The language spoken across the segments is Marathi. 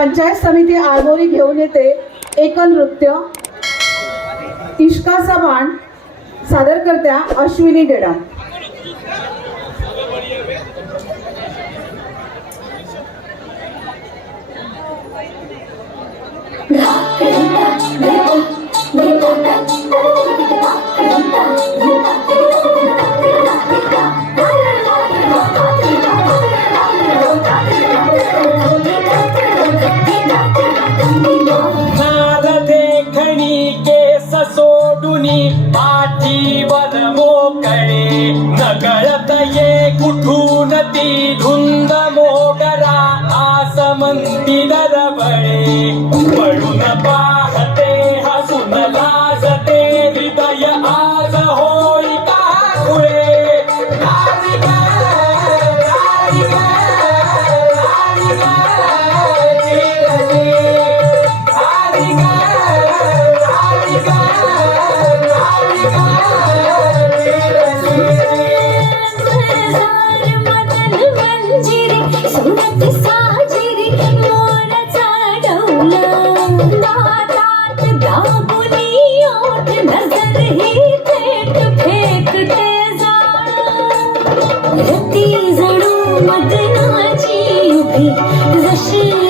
पंचायत समिती आरबोरी घेऊन येते. एकल नृत्य. इश्का समान सादर करत्या अश्विनी डेडा कुणी माझी वन मोकळे नकळत ये कुठून ती धुन যে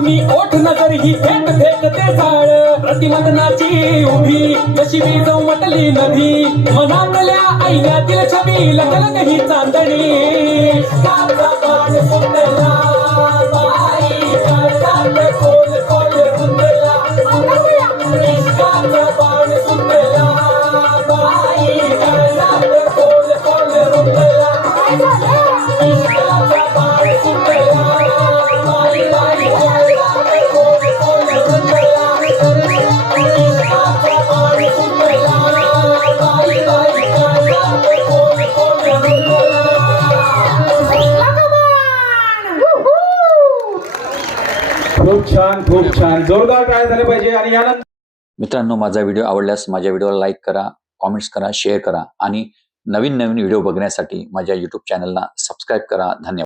कुणी ओठ नजर ही थेट थेट ते साळ प्रतिमदनाची उभी जशी मी जमटली नदी. मनातल्या ऐन्यातील छबी लखलक ही चांदणी. छान खूप छान. जोरदार ट्राय झाले पाहिजे आणि यानंतर मित्रांनो माझा व्हिडिओ आवडल्यास माझ्या व्हिडिओला लाईक करा कॉमेंट्स करा शेअर करा आणि नवीन नवीन व्हिडिओ बघण्यासाठी माझ्या युट्यूब चॅनलला सबस्क्राईब करा. धन्यवाद.